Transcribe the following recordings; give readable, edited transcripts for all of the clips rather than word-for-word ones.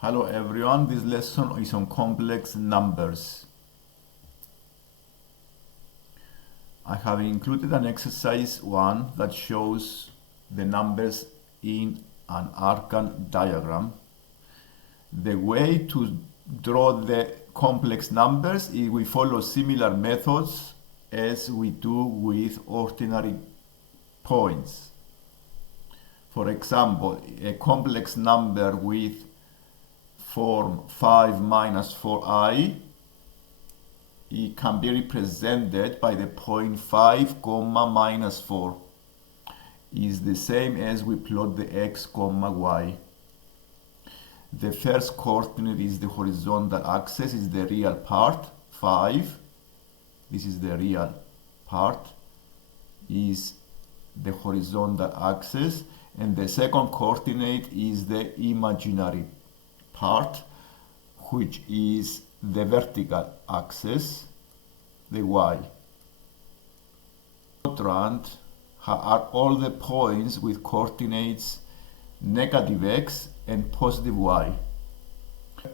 Hello everyone, this lesson is on complex numbers. I have included an exercise 1 that shows the numbers in an Argand diagram. The way to draw the complex numbers is we follow similar methods as we do with ordinary points. For example, a complex number with form 5 minus 4i, it can be represented by the point 5 comma minus 4 is the same as we plot the x comma y. The first coordinate is the horizontal axis, is the real part 5. This is the real part, is the horizontal axis, and the second coordinate is the imaginary part, which is the vertical axis, the y. Quadrant are all the points with coordinates negative x and positive y.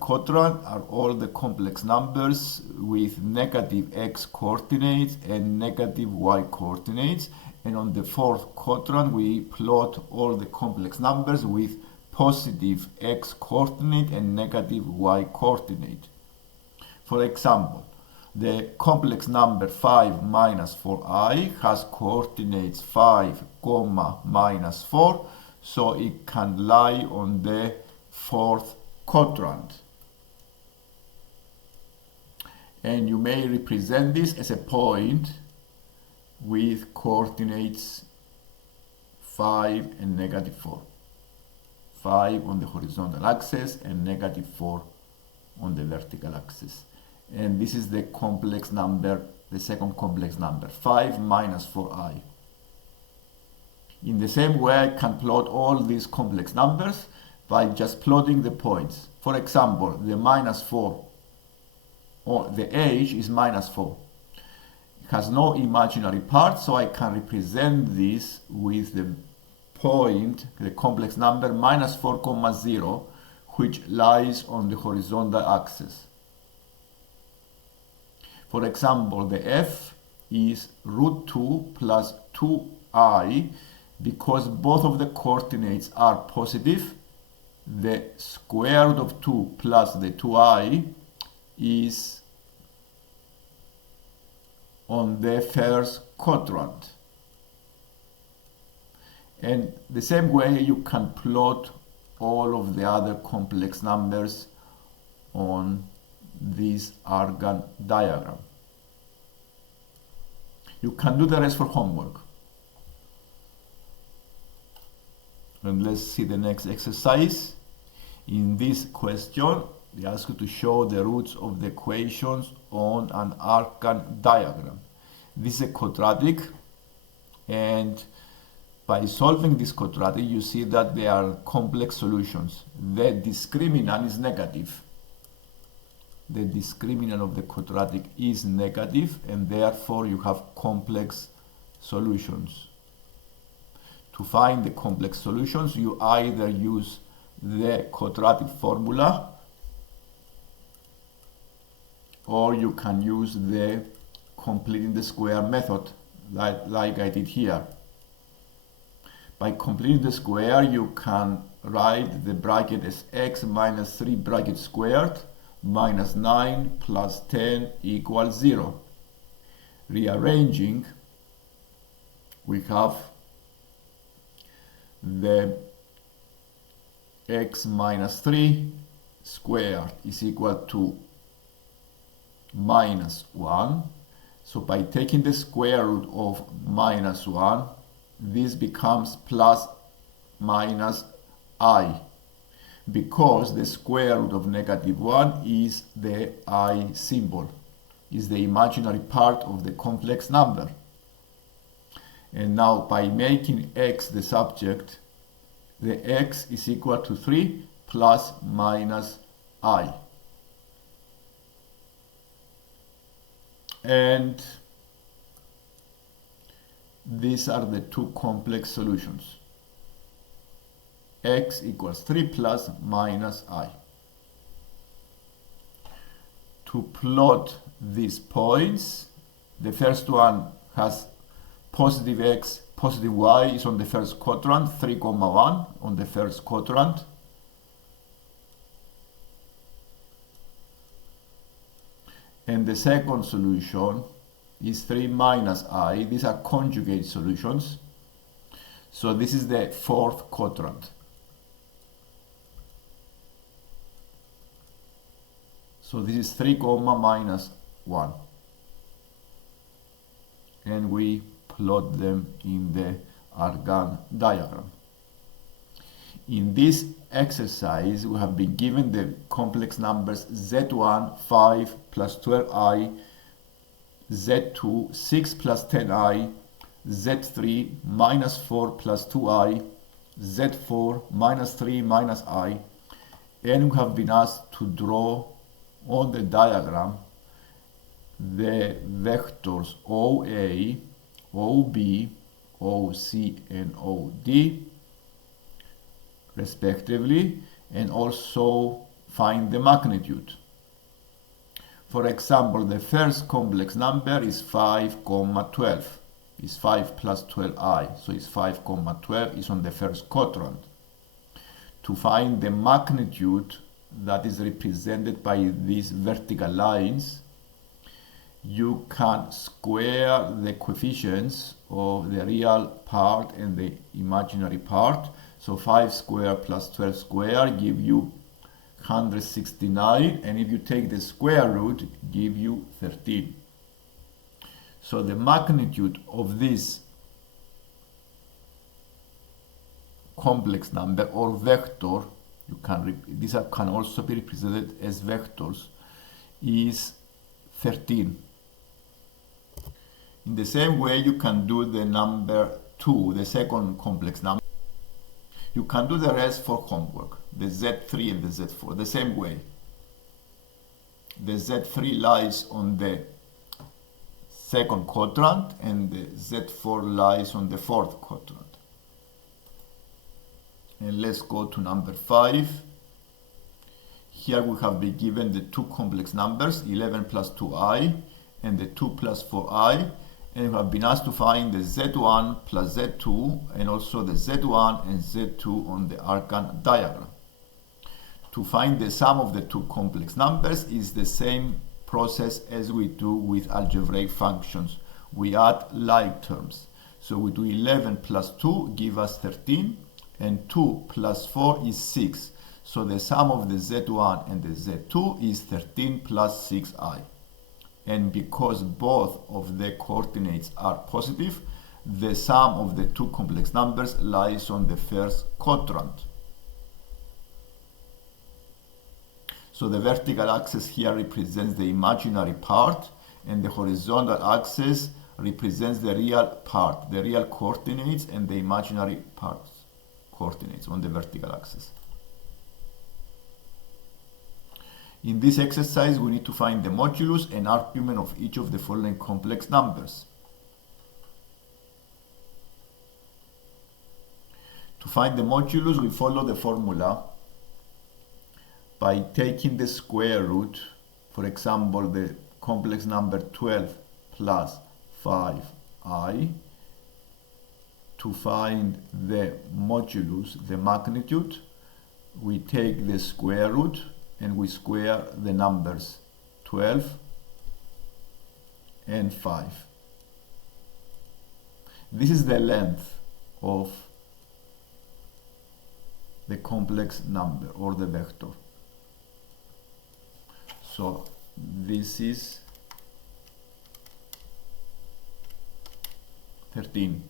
Quadrant are all the complex numbers with negative x coordinates and negative y coordinates, and on the fourth quadrant we plot all the complex numbers with positive x coordinate and negative y coordinate. For example, the complex number 5 minus 4i has coordinates 5 comma minus 4, so it can lie on the fourth quadrant. And you may represent this as a point with coordinates 5 and negative 4. 5 on the horizontal axis and negative 4 on the vertical axis. And this is the complex number, the second complex number, 5 minus 4i. In the same way, I can plot all these complex numbers by just plotting the points. For example, the minus 4, or the age is minus 4. It has no imaginary part, so I can represent this with the point, the complex number minus 4 comma 0, which lies on the horizontal axis. For example, the f is root 2 plus 2i. Because both of the coordinates are positive, the square root of 2 plus the 2i is on the first quadrant. And the same way you can plot all of the other complex numbers on this Argand diagram. You can do the rest for homework. And let's see the next exercise. In this question, they ask you to show the roots of the equations on an Argand diagram. This is a quadratic, and by solving this quadratic, you see that there are complex solutions. The discriminant is negative. The discriminant of the quadratic is negative, and therefore you have complex solutions. To find the complex solutions, you either use the quadratic formula or you can use the completing the square method like I did here. By completing the square, you can write the bracket as x minus 3 bracket squared minus 9 plus 10 equals 0. Rearranging, we have the x minus 3 squared is equal to minus 1. So by taking the square root of minus 1, this becomes plus minus I, because the square root of negative 1 is the I symbol, is the imaginary part of the complex number. And now by making x the subject, the x is equal to 3 plus minus I. And these are the two complex solutions. X equals 3 plus minus I. to plot these points. The first one has positive x, positive y is on the first quadrant, 3, 1 on the first quadrant. And the second solution is 3 minus I. These are conjugate solutions. So this is the fourth quadrant. So this is 3, minus 1. And we plot them in the Argand diagram. In this exercise, we have been given the complex numbers z1, 5 plus 12i, z2, 6 plus 10i, z3, minus 4 plus 2i, z4, minus 3 minus i, and we have been asked to draw on the diagram the vectors OA, OB, OC, and OD respectively, and also find the magnitude. For example, the first complex number is 5, 12. Is 5 plus 12i, so it's 5, 12 is on the first quadrant. To find the magnitude that is represented by these vertical lines, you can square the coefficients of the real part and the imaginary part. So 5 square plus 12 square give you 169, and if you take the square root, give you 13. So the magnitude of this complex number or vector, these can also be represented as vectors, is 13. In the same way, you can do the number 2, the second complex number. You can do the rest for homework, the Z3 and the Z4, the same way. The Z3 lies on the second quadrant and the Z4 lies on the fourth quadrant. And let's go to number 5. Here we have been given the two complex numbers, 11 plus 2i and the 2 plus 4i. And we have been asked to find the Z1 plus Z2 and also the Z1 and Z2 on the Argand diagram. To find the sum of the two complex numbers is the same process as we do with algebraic functions. We add like terms. So we do 11 plus 2 give us 13 and 2 plus 4 is 6. So the sum of the Z1 and the Z2 is 13 plus 6i. And because both of the coordinates are positive, the sum of the two complex numbers lies on the first quadrant. So the vertical axis here represents the imaginary part, and the horizontal axis represents the real part, the real coordinates, and the imaginary parts coordinates on the vertical axis. In this exercise, we need to find the modulus and argument of each of the following complex numbers. To find the modulus, we follow the formula by taking the square root. For example, the complex number 12 plus 5i. To find the modulus, the magnitude, we take the square root and we square the numbers 12 and 5. This is the length of the complex number or the vector. So this is 13.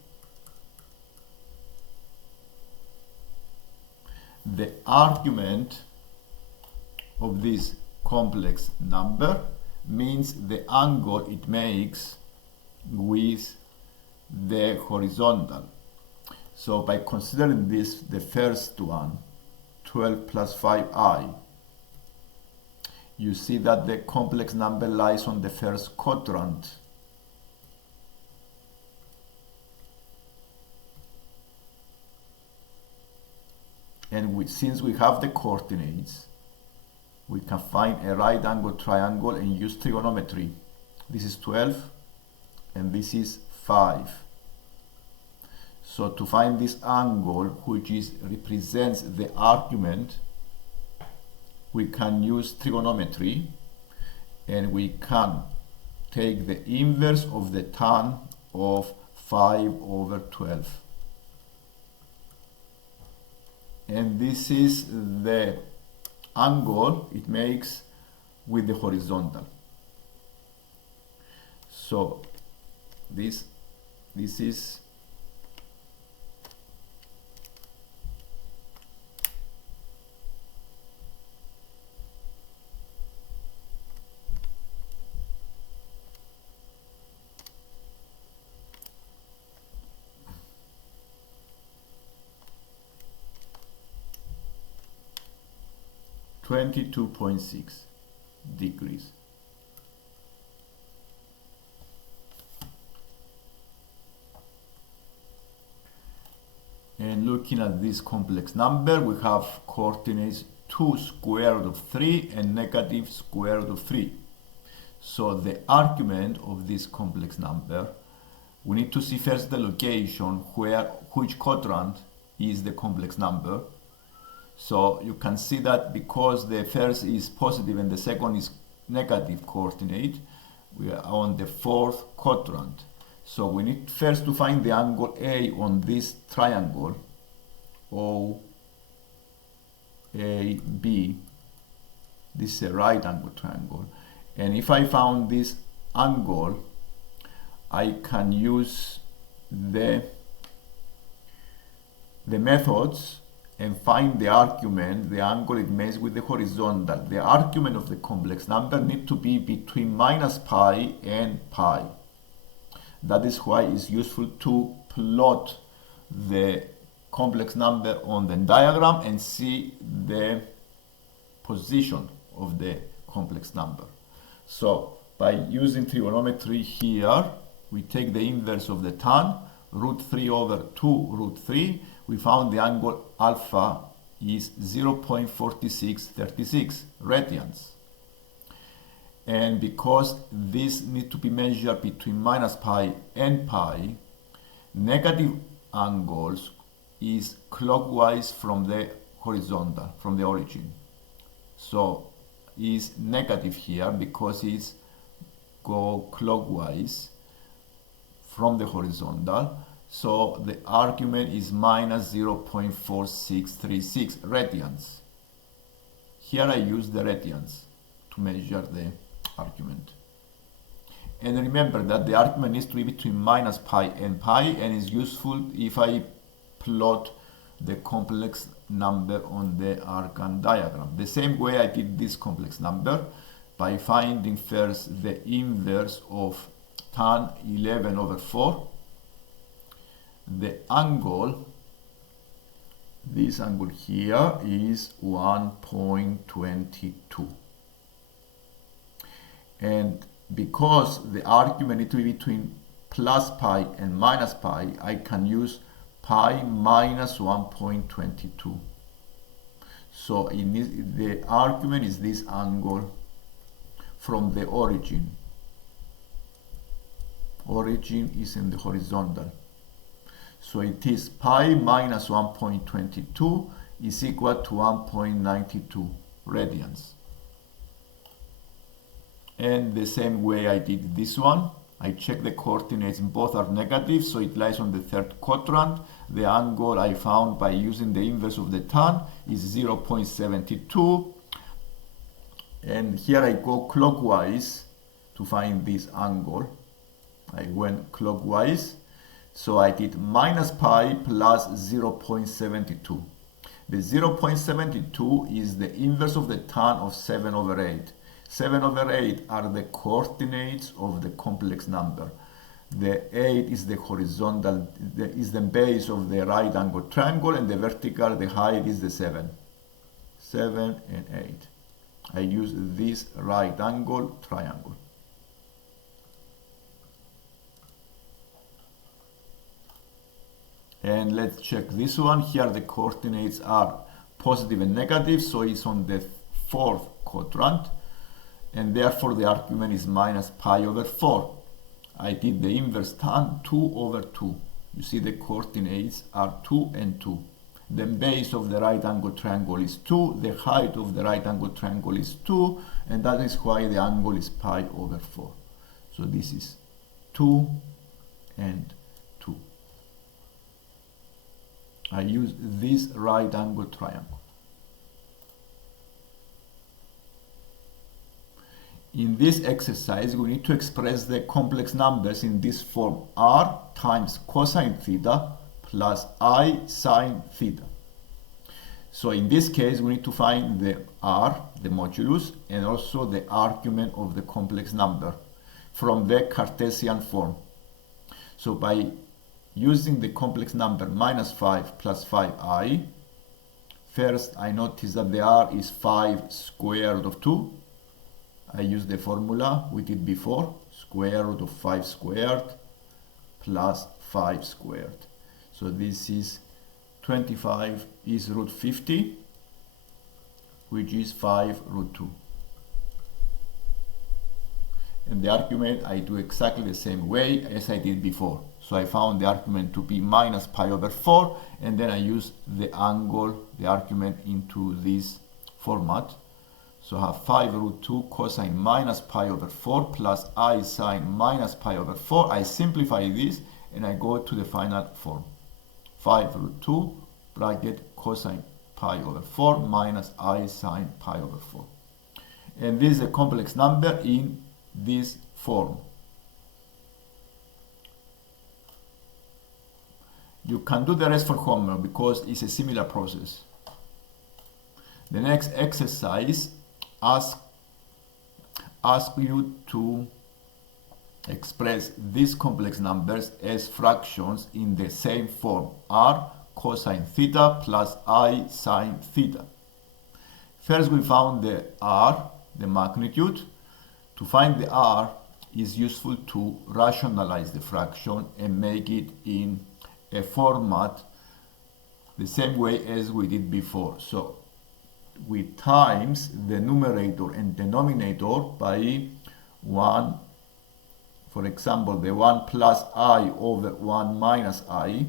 The argument of this complex number means the angle it makes with the horizontal. So by considering this, the first one, 12 plus 5i, you see that the complex number lies on the first quadrant. And since we have the coordinates, we can find a right angle triangle and use trigonometry. This is 12 and this is 5. So to find this angle, which represents the argument, we can use trigonometry, and we can take the inverse of the tan of 5/12. And this is the angle it makes with the horizontal. So this is 22.6 degrees. And looking at this complex number, we have coordinates 2 square root of 3 and negative square root of 3. So the argument of this complex number, we need to see first the location which quadrant is the complex number. So you can see that because the first is positive and the second is negative coordinate, we are on the 4th quadrant. So we need first to find the angle A on this triangle, OAB. This is a right angle triangle. And if I found this angle, I can use the methods and find the argument, the angle it makes with the horizontal. The argument of the complex number need to be between minus pi and pi. That is why it's useful to plot the complex number on the diagram and see the position of the complex number. So by using trigonometry here, we take the inverse of the tan, root 3 over 2 root 3. We found the angle alpha is 0.4636 radians. And because this needs to be measured between minus pi and pi, negative angles is clockwise from the horizontal, from the origin. So is negative here because it's go clockwise from the horizontal. So the argument is minus 0.4636 radians. Here I use the radians to measure the argument. And remember that the argument needs to be between minus pi and is useful if I plot the complex number on the Argand diagram. The same way I did this complex number by finding first the inverse of tan 11 over 4. The angle, this angle here is 1.22. And because the argument needs to be between plus pi and minus pi, I can use pi minus 1.22. So the argument is this angle from the origin. Origin is in the horizontal. So it is pi minus 1.22 is equal to 1.92 radians. And the same way I did this one, I check the coordinates, both are negative, so it lies on the 3rd quadrant. The angle I found by using the inverse of the tan is 0.72. And here I go clockwise to find this angle. I went clockwise. So I did minus pi plus 0.72. The 0.72 is the inverse of the tan of 7 over 8. 7 over 8 are the coordinates of the complex number. The 8 is the horizontal, is the base of the right angle triangle, and the vertical, the height is the 7. 7 and 8. I use this right angle triangle. And let's check this one. Here the coordinates are positive and negative, so it's on the fourth quadrant, and therefore the argument is minus pi over 4. I did the inverse tan 2 over 2. You see the coordinates are 2 and 2. The base of the right angle triangle is 2, the height of the right angle triangle is 2, and that is why the angle is pi over 4. So this is 2 and 2. I use this right angle triangle. In this exercise, we need to express the complex numbers in this form: r times cosine theta plus I sine theta. So in this case, we need to find the r, the modulus, and also the argument of the complex number from the Cartesian form. So by using the complex number minus 5 plus 5i, first I notice that the r is 5 square root of 2. I use the formula we did before, square root of 5 squared plus 5 squared. So this is 25 is root 50, which is 5 root 2. And the argument I do exactly the same way as I did before. So I found the argument to be minus pi over 4, and then I use the angle, the argument into this format. So I have 5 root 2 cosine minus pi over 4 plus I sine minus pi over 4. I simplify this and I go to the final form. 5 root 2 bracket cosine pi over 4 minus I sine pi over 4. And this is a complex number in this form. You can do the rest for homework because it's a similar process. The next exercise asks you to express these complex numbers as fractions in the same form: r cosine theta plus I sine theta. First, we found the r, the magnitude. To find the r is useful to rationalize the fraction and make it in a format the same way as we did before. So we times the numerator and denominator by 1. For example, the 1 plus I over 1 minus I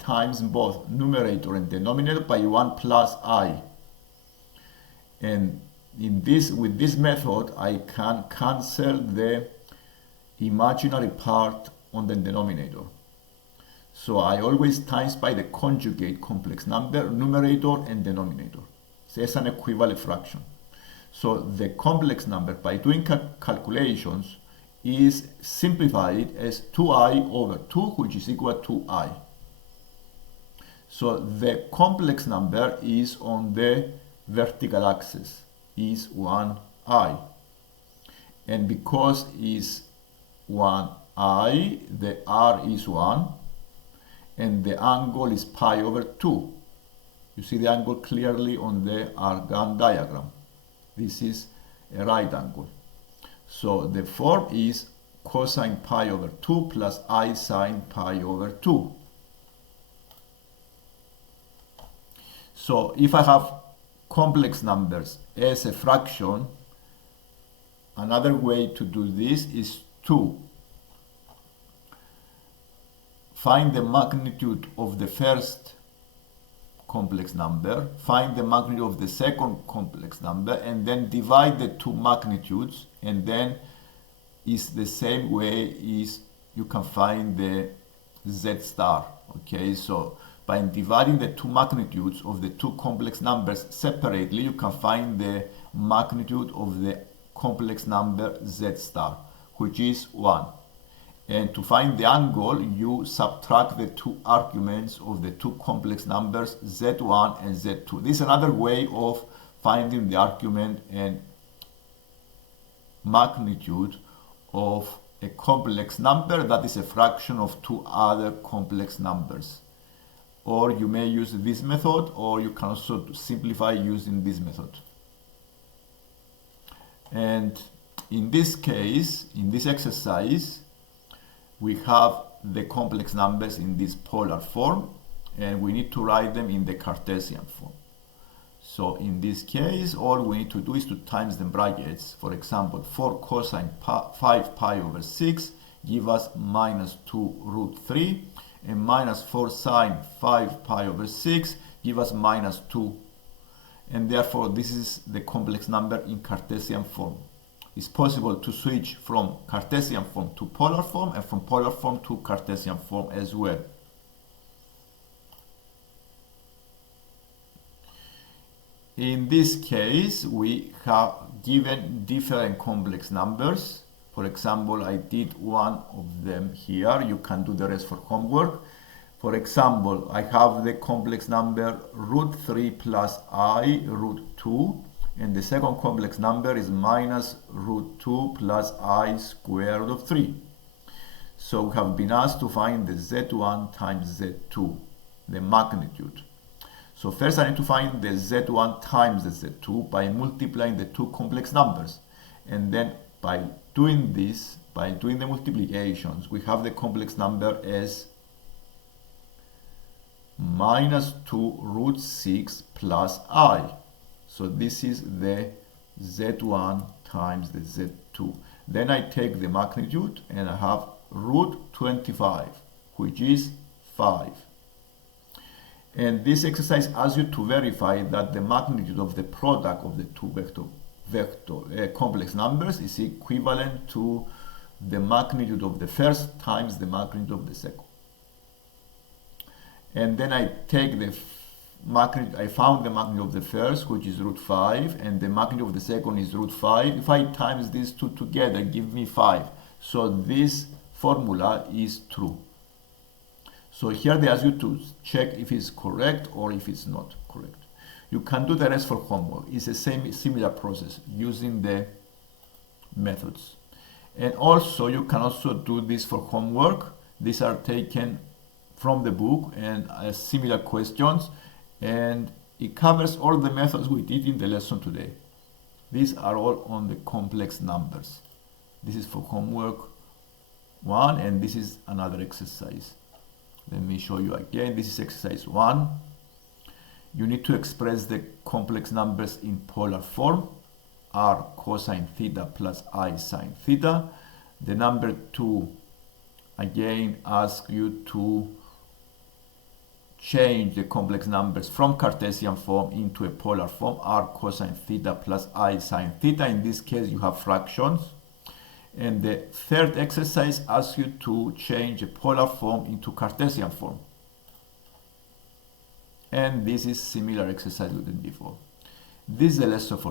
times both numerator and denominator by 1 plus I. And with this method, I can cancel the imaginary part on the denominator. So I always times by the conjugate complex number, numerator and denominator. So it's an equivalent fraction. So the complex number, by doing calculations, is simplified as 2i over 2, which is equal to I. So the complex number is on the vertical axis, is 1i. And because is 1i, the r is 1, and the angle is pi over 2. You see the angle clearly on the Argand diagram. This is a right angle. So the form is cosine pi over 2 plus I sine pi over 2. So if I have complex numbers as a fraction, another way to do this is to find the magnitude of the first complex number, find the magnitude of the second complex number, and then divide the two magnitudes, and then is the same way is you can find the z star. Okay, so by dividing the two magnitudes of the two complex numbers separately, you can find the magnitude of the complex number z star, which is 1. And to find the angle, you subtract the two arguments of the two complex numbers z1 and z2. This is another way of finding the argument and magnitude of a complex number that is a fraction of two other complex numbers. Or you may use this method, or you can also simplify using this method. And in this case, in this exercise, we have the complex numbers in this polar form, and we need to write them in the Cartesian form. So in this case, all we need to do is to times the brackets. For example, 4 cosine 5 pi over 6 give us minus 2 root 3, and minus 4 sine 5 pi over 6 give us minus 2. And therefore, this is the complex number in Cartesian form. It's possible to switch from Cartesian form to polar form, and from polar form to Cartesian form as well. In this case, we have given different complex numbers. For example, I did one of them here. You can do the rest for homework. For example, I have the complex number root 3 plus I root 2, and the second complex number is minus root 2 plus I squared of 3. So we have been asked to find the z1 times z2, the magnitude. So first I need to find the z1 times the z2 by multiplying the two complex numbers. And then by doing this, by doing the multiplications, we have the complex number as minus 2 root 6 plus I. So this is the z1 times the z2. Then I take the magnitude and I have root 25, which is 5. And this exercise asks you to verify that the magnitude of the product of the two complex numbers is equivalent to the magnitude of the first times the magnitude of the second. And then I take the magnitude, I found the magnitude of the first, which is root 5, and the magnitude of the second is root 5. If I times these two together, give me 5. So this formula is true. So here they ask you to check if it's correct or if it's not correct. You can do the rest for homework. It's the similar process using the methods. And also you can also do this for homework. These are taken from the book and similar questions, and it covers all the methods we did in the lesson today. These are all on the complex numbers. This is for homework 1, and this is another exercise. Let me show you again. This is exercise 1. You need to express the complex numbers in polar form. R cosine theta plus I sine theta. The number 2 again asks you to change the complex numbers from Cartesian form into a polar form. R cosine theta plus I sine theta. In this case you have fractions. And the third exercise asks you to change a polar form into Cartesian form. And this is similar exercise we did before. This is the lesson for today.